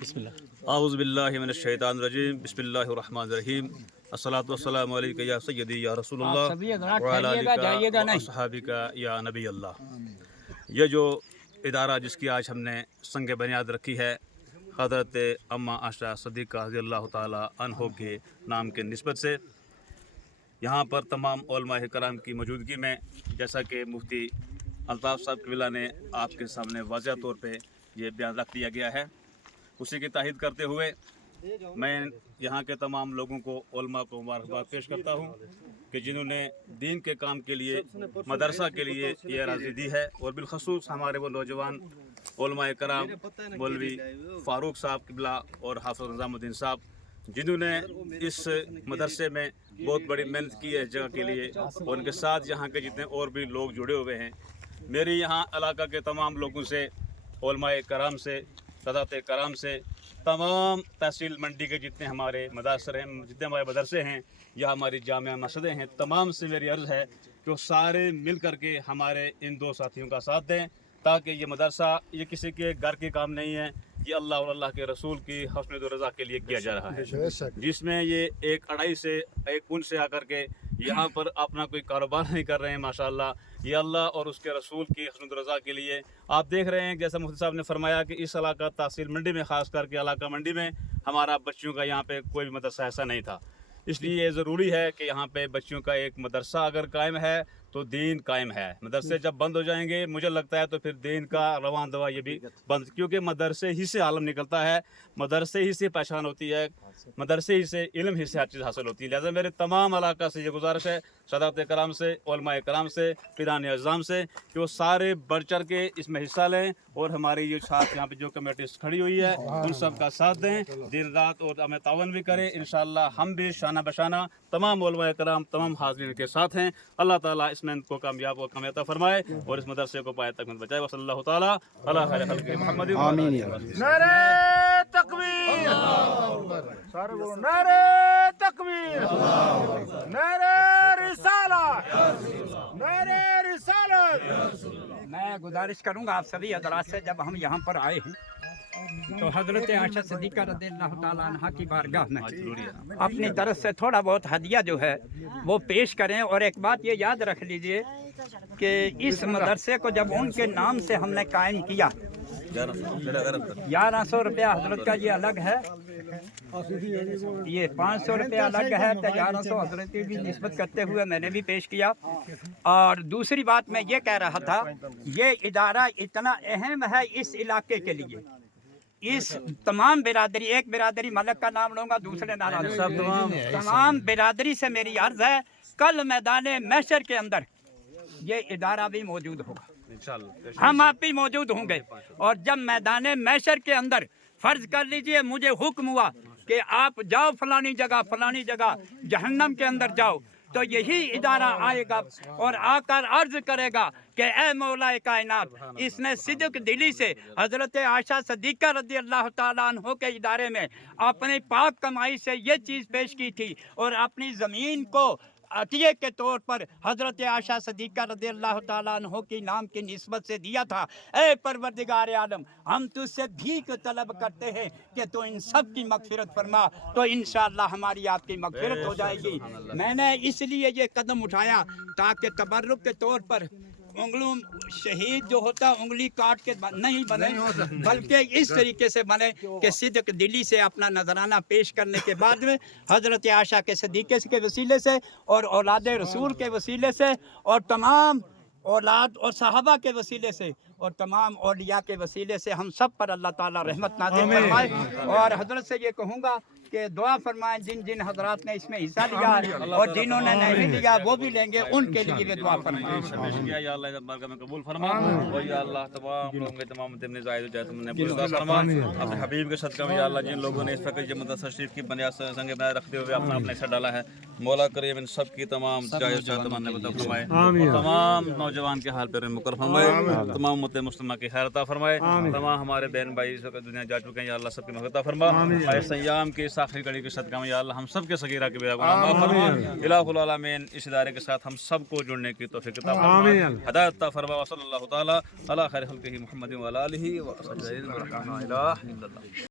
بسم اللہ اعوذ باللہ من الشیطان الرجیم بسم اللہ الرحمن الرحیم الصلاۃ والسلام علیک یا سیدی یا رسول اللہ وعلی آلک واصحابک یا نبی اللہ۔ یہ جو ادارہ جس کی آج ہم نے سنگ بنیاد رکھی ہے حضرت اماں عائشہ صدیقہ رضی اللہ تعالی عنہ کے نام کے نسبت سے، یہاں پر تمام علماء کرام کی موجودگی میں، جیسا کہ مفتی الطاف صاحب قبلہ نے آپ کے سامنے واضح طور پہ یہ بیان رکھ دیا گیا ہے، اسی کی تائید کرتے ہوئے میں یہاں کے تمام لوگوں کو، علماء کو مبارکباد پیش کرتا ہوں کہ جنہوں نے دین کے کام کے لیے، مدرسہ کے لیے یہ اراضی دی ہے، اور بالخصوص ہمارے وہ نوجوان علماء کرام مولوی فاروق صاحب قبلہ اور حافظ نظام الدین صاحب، جنہوں نے اس مدرسے میں بہت بڑی محنت کی ہے اس جگہ کے لیے، اور ان کے ساتھ یہاں کے جتنے اور بھی لوگ جڑے ہوئے ہیں۔ میری یہاں علاقہ کے تمام لوگوں سے، علماء کرام سے، سادات کرام سے، تمام تحصیل منڈی کے جتنے ہمارے مدرسے ہیں، جتنے ہمارے مدرسے ہیں یا ہماری جامعہ مسجدیں ہیں، تمام سے میری عرض ہے کہ وہ سارے مل کر کے ہمارے ان دو ساتھیوں کا ساتھ دیں، تاکہ یہ مدرسہ یہ کسی کے گھر کے کام نہیں ہے، یہ اللہ اور اللہ کے رسول کی حسن و رضا کے لیے کیا جا رہا ہے، جس میں یہ ایک اڑائی سے، ایک کنج سے آ کر کے یہاں پر اپنا کوئی کاروبار نہیں کر رہے ہیں، ماشاءاللہ یہ اللہ اور اس کے رسول کی حسن و رضا کے لیے۔ آپ دیکھ رہے ہیں جیسا مفتی صاحب نے فرمایا کہ اس علاقہ تحصیل منڈی میں، خاص کر کے علاقہ منڈی میں ہمارا بچیوں کا یہاں پہ کوئی بھی مدرسہ ایسا نہیں تھا، اس لیے یہ ضروری ہے کہ یہاں پہ بچیوں کا ایک مدرسہ اگر قائم ہے تو دین قائم ہے۔ مدرسے جب بند ہو جائیں گے مجھے لگتا ہے تو پھر دین کا رواں دوا یہ بھی بند، کیونکہ مدرسے ہی سے عالم نکلتا ہے، مدرسے ہی سے پہچان ہوتی ہے، مدرسے ہی سے علم ہی سے ہر چیز حاصل ہوتی ہے۔ لہذا میرے تمام علاقہ سے یہ گزارش ہے، سادات کرام سے، علماء کرام سے، پیران اعظام سے، کہ وہ سارے بڑھ چڑھ کے اس میں حصہ لیں، اور ہماری یہ ساتھ یہاں پہ جو کمیٹیز کھڑی ہوئی ہے ان سب کا ساتھ دیں، دن رات، اور ہمیں تعاون بھی کریں۔ انشاءاللہ ہم بھی شانہ بشانہ تمام علماء کرام، تمام حاضرین کے ساتھ ہیں۔ اللہ تعالیٰ اس میں ان کو کامیاب اور کامیاب فرمائے، اور اس مدرسے کو پائے تک بچائے۔ وصلی اللہ تعالیٰ علی خیر خلق محمد۔ نعرہ تکبیر، سارے بولو نعرہ تکبیر، نعرہ رسالت، نعرہ رسالت۔ میں گزارش کروں گا آپ سبھی حضرات سے، جب ہم یہاں پر آئے ہیں تو حضرت عائشہ صدیقہ رضی اللہ تعالیٰ عنہ کی بارگاہ میں اپنی طرف سے تھوڑا بہت ہدیہ جو ہے وہ پیش کریں۔ اور ایک بات یہ یاد رکھ لیجئے کہ اس مدرسے کو جب ان کے نام سے ہم نے قائم کیا، 1100 روپیہ حضرت کا یہ الگ ہے، یہ 500 روپیہ الگ ہے، 1100 حضرت کی بھی نسبت کرتے ہوئے میں نے بھی پیش کیا۔ اور دوسری بات میں یہ کہہ رہا تھا، یہ ادارہ اتنا اہم ہے اس علاقے کے لیے، اس تمام برادری، ایک برادری ملک کا نام لوں گا، دوسرے ناراض، تمام برادری سے میری عرض ہے، کل میدان محشر کے اندر یہ ادارہ بھی موجود ہوگا، ہم آپ بھی موجود ہوں گے، اور جب میدان محشر کے اندر فرض کر لیجئے مجھے حکم ہوا کہ آپ جاؤ فلانی جگہ جہنم کے اندر جاؤ، تو یہی ادارہ آئے گا اور آ کر عرض کرے گا کہ اے مولا کائنات، اس نے صدق دلی سے حضرت عائشہ صدیقہ رضی اللہ تعالیٰ عنہ کے ادارے میں اپنی پاک کمائی سے یہ چیز پیش کی تھی، اور اپنی زمین کو عطیے کے طور پر حضرت عائشہ صدیقہ رضی اللہ تعالیٰ عنہ کی نام کی نسبت سے دیا تھا۔ اے پروردگار عالم، ہم تجھ سے بھیک طلب کرتے ہیں کہ تو ان سب کی مغفرت فرما، تو انشاءاللہ ہماری آپ کی مغفرت ہو جائے گی۔ میں نے اس لیے یہ قدم اٹھایا تاکہ تبرک کے طور پر انگلوں شہید جو ہوتا انگلی کاٹ کے نہیں بنے، بلکہ اس طریقے سے بنے کہ صدق دلی سے اپنا نذرانہ پیش کرنے کے بعد میں حضرت عائشہ کے صدیقے کے وسیلے سے، اور اولاد رسول کے وسیلے سے، اور تمام اولاد اور صحابہ کے وسیلے سے، اور تمام اولیاء کے وسیلے سے ہم سب پر اللہ تعالیٰ رحمت نازل فرمائے۔ اور حضرت سے یہ کہوں گا کہ دعا فرمائیں، جن جن حضرات نے اس میں حصہ لیا اور جنہوں نے نہیں لیا وہ بھی لیں گے، ان کے لیے بھی دعا فرمائیں۔ یا اللہ بارگاہ میں قبول فرما، اور یا اللہ تمام لوگوں کے تمام تمنے زائد جائے تم نے پورا فرما، اپنے حبیب کے صدقہ میں یا اللہ جن لوگوں نے اس وقت یہ مدرسہ شریف کی بنیاد سنگ بنیاد رکھتے ہوئے اپنا اپنا حصہ ڈالا ہے، مولا کریم ان سب کی تمام جائز تمنا عطا فرمائے، تمام نوجوان کے حال پر مقرر فرمائے، تمام امت مسلمہ کی خیر عطا فرمائے، تمام ہمارے بہن بھائی اس وقت دنیا جا چکے ہیں، یا اللہ سب کی مغفرت عطا فرما، اس ایام کی اس آخری گھڑی کے صدقہ میں یا اللہ ہم سب کے صغیرہ کے گناہ معاف فرما، الہ العالمین اس ادارے کے ساتھ ہم سب کو جڑنے کی توفیق عطا فرما، ہدایت عطا فرما، وصلی اللہ تعالی علی خیر خلقہ محمد وعلی آلہ وصحبہ اجمعین، لا الہ الا اللہ۔